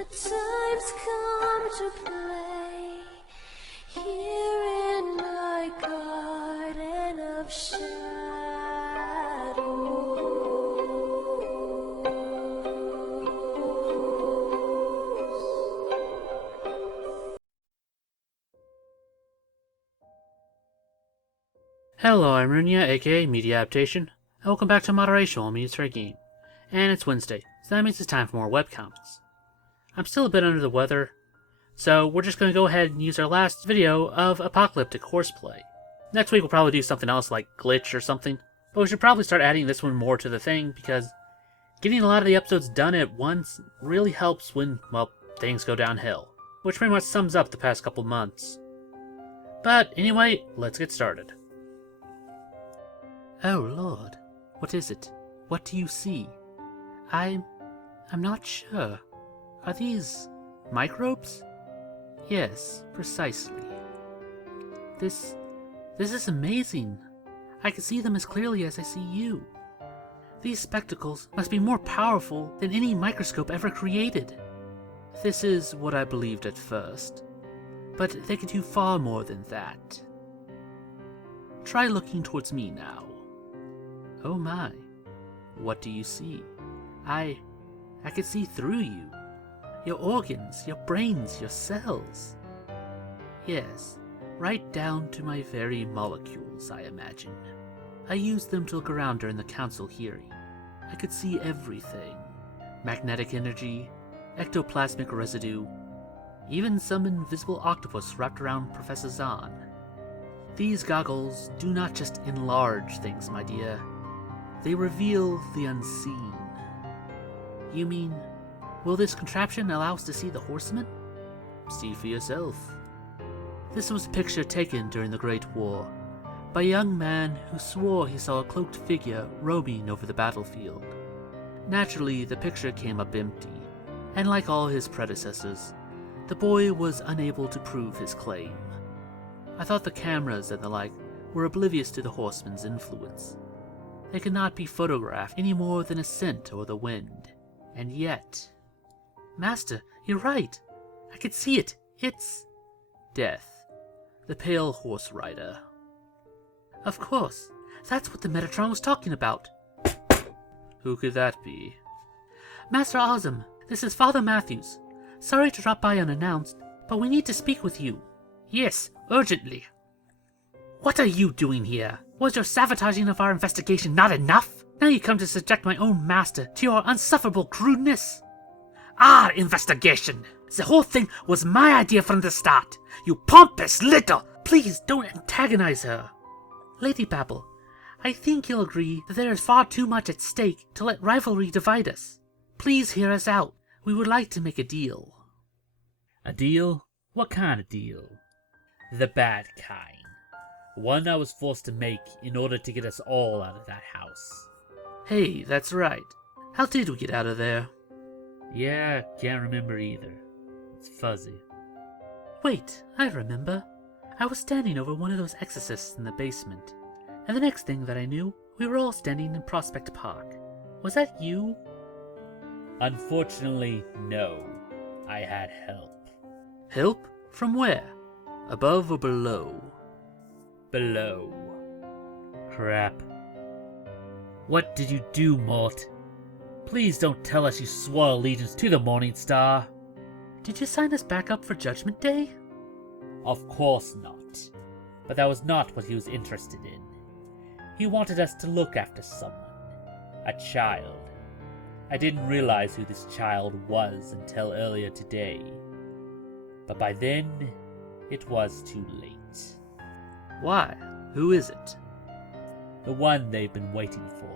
The time's come to play here in my garden of Hello, I'm Runia, aka Media Adaptation, and welcome back to Moderation while Minutes for a Game. And it's Wednesday, so that means it's time for more webcomics. I'm still a bit under the weather, so we're just going to go ahead and use our last video of Apocalyptic Horseplay. Next week we'll probably do something else like Glitch or something, but we should probably start adding this one more to the thing, because getting a lot of the episodes done at once really helps when, well, things go downhill, which pretty much sums up the past couple months. But anyway, let's get started. Oh Lord, what is it? What do you see? I'm not sure. Are these microbes? Yes, precisely. This is amazing. I can see them as clearly as I see you. These spectacles must be more powerful than any microscope ever created. This is what I believed at first, but they can do far more than that. Try looking towards me now. Oh my, what do you see? I can see through you. Your organs, your brains, your cells. Yes, right down to my very molecules, I imagine. I used them to look around during the council hearing. I could see everything. Magnetic energy, ectoplasmic residue, even some invisible octopus wrapped around Professor Zahn. These goggles do not just enlarge things, my dear. They reveal the unseen. You mean, will this contraption allow us to see the horsemen? See for yourself. This was a picture taken during the Great War by a young man who swore he saw a cloaked figure roaming over the battlefield. Naturally, the picture came up empty, and like all his predecessors, the boy was unable to prove his claim. I thought the cameras and the like were oblivious to the horsemen's influence. They could not be photographed any more than a scent or the wind. And yet... Master, you're right. I could see it. It's... Death. The pale horse rider. Of course. That's what the Metatron was talking about. Who could that be? Master Ozum, this is Father Matthews. Sorry to drop by unannounced, but we need to speak with you. Yes, urgently. What are you doing here? Was your sabotaging of our investigation not enough? Now you come to subject my own master to your unsufferable crudeness? Our investigation! The whole thing was my idea from the start! You pompous little... Please don't antagonize her. Lady Babel, I think you'll agree that there is far too much at stake to let rivalry divide us. Please hear us out. We would like to make a deal. A deal? What kind of deal? The bad kind. One I was forced to make in order to get us all out of that house. Hey, that's right. How did we get out of there? Yeah, can't remember either. It's fuzzy. Wait, I remember. I was standing over one of those exorcists in the basement, and the next thing that I knew, we were all standing in Prospect Park. Was that you? Unfortunately, no. I had help. Help? From where? Above or below? Below. Crap. What did you do, Mort? Please don't tell us you swore allegiance to the Morning Star. Did you sign us back up for Judgment Day? Of course not. But that was not what he was interested in. He wanted us to look after someone. A child. I didn't realize who this child was until earlier today. But by then, it was too late. Why? Who is it? The one they've been waiting for.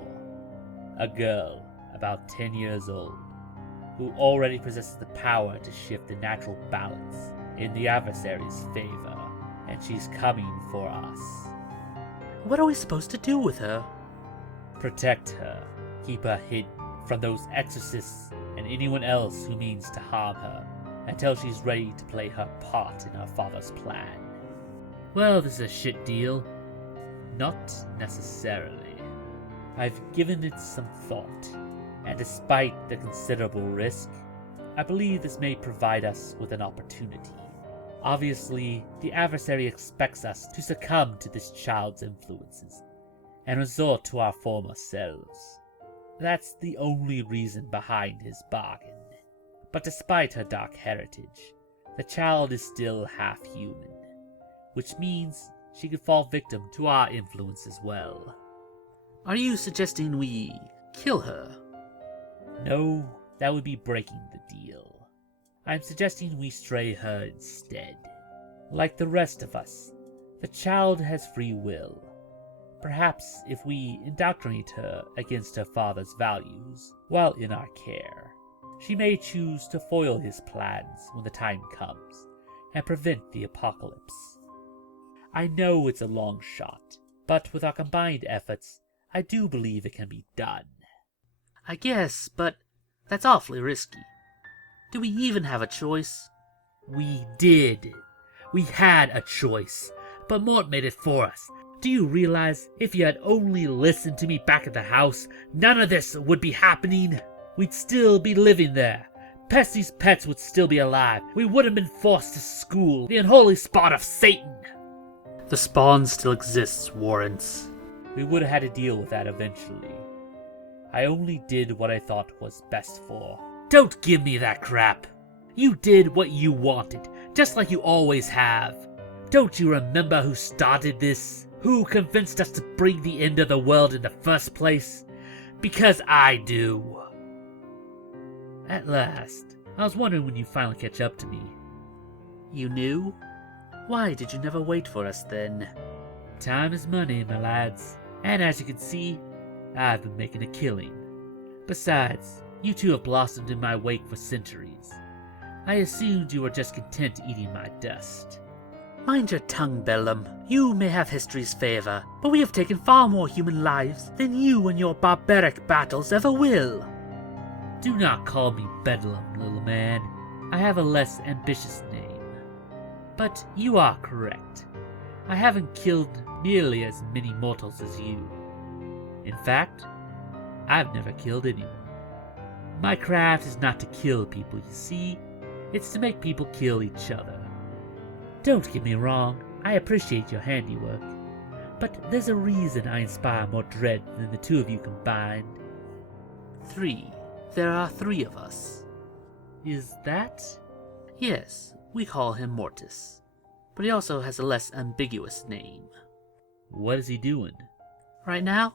A girl, about 10 years old, who already possesses the power to shift the natural balance in the adversary's favor, and she's coming for us. What are we supposed to do with her? Protect her, keep her hidden from those exorcists and anyone else who means to harm her, until she's ready to play her part in her father's plan. Well, this is a shit deal. Not necessarily. I've given it some thought, and despite the considerable risk, I believe this may provide us with an opportunity. Obviously, the adversary expects us to succumb to this child's influences and resort to our former selves. That's the only reason behind his bargain. But despite her dark heritage, the child is still half human, which means she could fall victim to our influence as well. Are you suggesting we kill her? No, that would be breaking the deal. I'm suggesting we stray her instead. Like the rest of us, the child has free will. Perhaps if we indoctrinate her against her father's values while in our care, she may choose to foil his plans when the time comes and prevent the apocalypse. I know it's a long shot, but with our combined efforts, I do believe it can be done. I guess, but that's awfully risky. Do we even have a choice? We did. We had a choice, but Mort made it for us. Do you realize if you had only listened to me back at the house, none of this would be happening? We'd still be living there. Pesty's pets would still be alive. We would have been forced to school, the unholy spot of Satan. The spawn still exists, Warrants. We would have had to deal with that eventually. I only did what I thought was best for. Don't give me that crap. You did what you wanted, just like you always have. Don't you remember who started this? Who convinced us to bring the end of the world in the first place? Because I do. At last. I was wondering when you'd finally catch up to me. You knew? Why did you never wait for us then? Time is money, my lads. And as you can see, I've been making a killing. Besides, you two have blossomed in my wake for centuries. I assumed you were just content eating my dust. Mind your tongue, Bellum. You may have history's favor, but we have taken far more human lives than you and your barbaric battles ever will. Do not call me Bedlam, little man. I have a less ambitious name. But you are correct. I haven't killed nearly as many mortals as you. In fact, I've never killed anyone. My craft is not to kill people, you see. It's to make people kill each other. Don't get me wrong, I appreciate your handiwork, but there's a reason I inspire more dread than the two of you combined. 3. There are 3 of us. Is that? Yes, we call him Mortis, but he also has a less ambiguous name. What is he doing? Right now,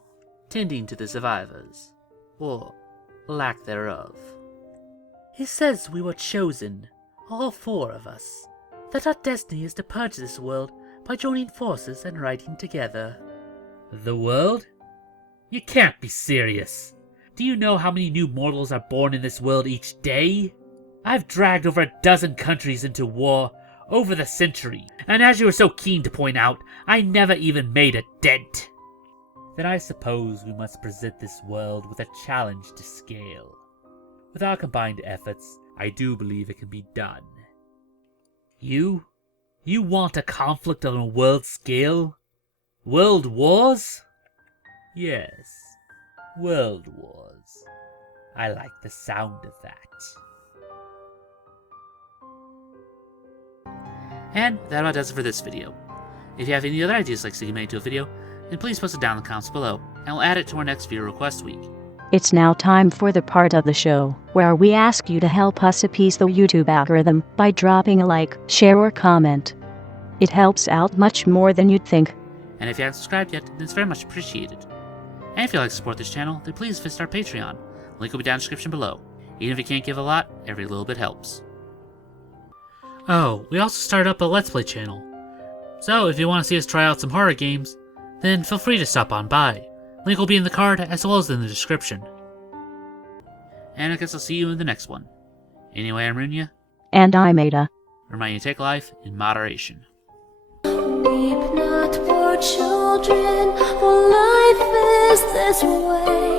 tending to the survivors, or lack thereof. He says we were chosen, all 4 of us, that our destiny is to purge this world by joining forces and riding together. The world? You can't be serious. Do you know how many new mortals are born in this world each day? I've dragged over a dozen countries into war over the century, and as you were so keen to point out, I never even made a dent. Then I suppose we must present this world with a challenge to scale. With our combined efforts, I do believe it can be done. You want a conflict on a world scale? World wars? Yes, world wars. I like the sound of that. And that about does it for this video. If you have any other ideas like seeing made into a video, then please post it down in the comments below, and we'll add it to our next viewer request week. It's now time for the part of the show where we ask you to help us appease the YouTube algorithm by dropping a like, share, or comment. It helps out much more than you'd think. And if you haven't subscribed yet, then it's very much appreciated. And if you'd like to support this channel, then please visit our Patreon. Link will be down in the description below. Even if you can't give a lot, every little bit helps. Oh, we also started up a Let's Play channel. So if you want to see us try out some horror games, then feel free to stop on by. Link will be in the card as well as in the description. And I guess I'll see you in the next one. Anyway, I'm Runya. And I'm Ada. Remind you to take life in moderation. Weep not, poor children, for life is this way.